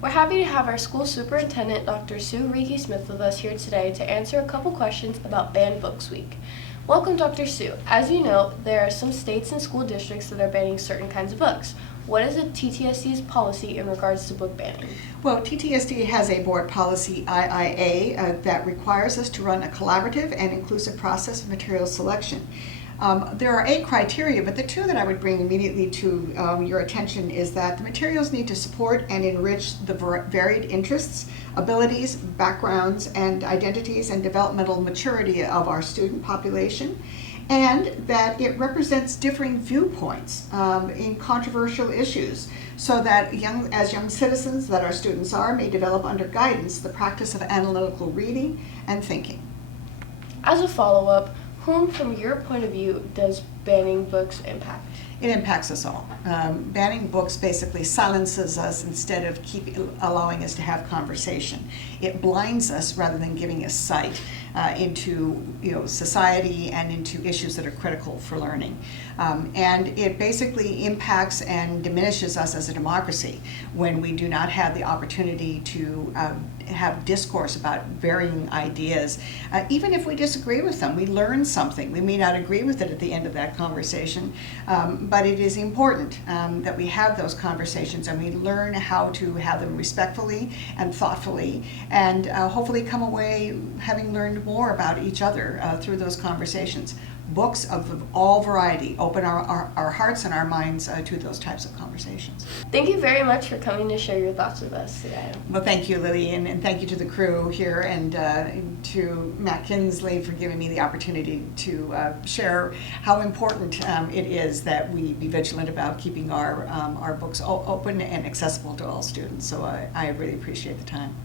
We're happy to have our school superintendent, Dr. Sue Reiki-Smith, with us here today to answer a couple questions about Banned Books Week. Welcome, Dr. Sue. As you know, there are some states and school districts that are banning certain kinds of books. What is the TTSD's policy in regards to book banning? Well, TTSD has a board policy, IIA, that requires us to run a collaborative and inclusive process of material selection. There are 8 criteria, but the 2 that I would bring immediately to your attention is that the materials need to support and enrich the varied interests, abilities, backgrounds, and identities and developmental maturity of our student population, and that it represents differing viewpoints in controversial issues, so that as young citizens that our students are may develop under guidance the practice of analytical reading and thinking. As a follow-up, whom, from your point of view, does banning books impact? It impacts us all. Banning books basically silences us instead of allowing us to have conversation. It blinds us rather than giving us sight into society and into issues that are critical for learning. And it basically impacts and diminishes us as a democracy when we do not have the opportunity to have discourse about varying ideas. Even if we disagree with them, we learn something. We may not agree with it at the end of that conversation, but it is important that we have those conversations and we learn how to have them respectfully and thoughtfully, and hopefully come away having learned more about each other through those conversations. Books of all variety open our hearts and our minds to those types of conversations. Thank you very much for coming to share your thoughts with us today. Well, thank you, Lily, and thank you to the crew here, and to Matt Kinsley for giving me the opportunity to share how important it is that we be vigilant about keeping our books open and accessible to all students. So I really appreciate the time.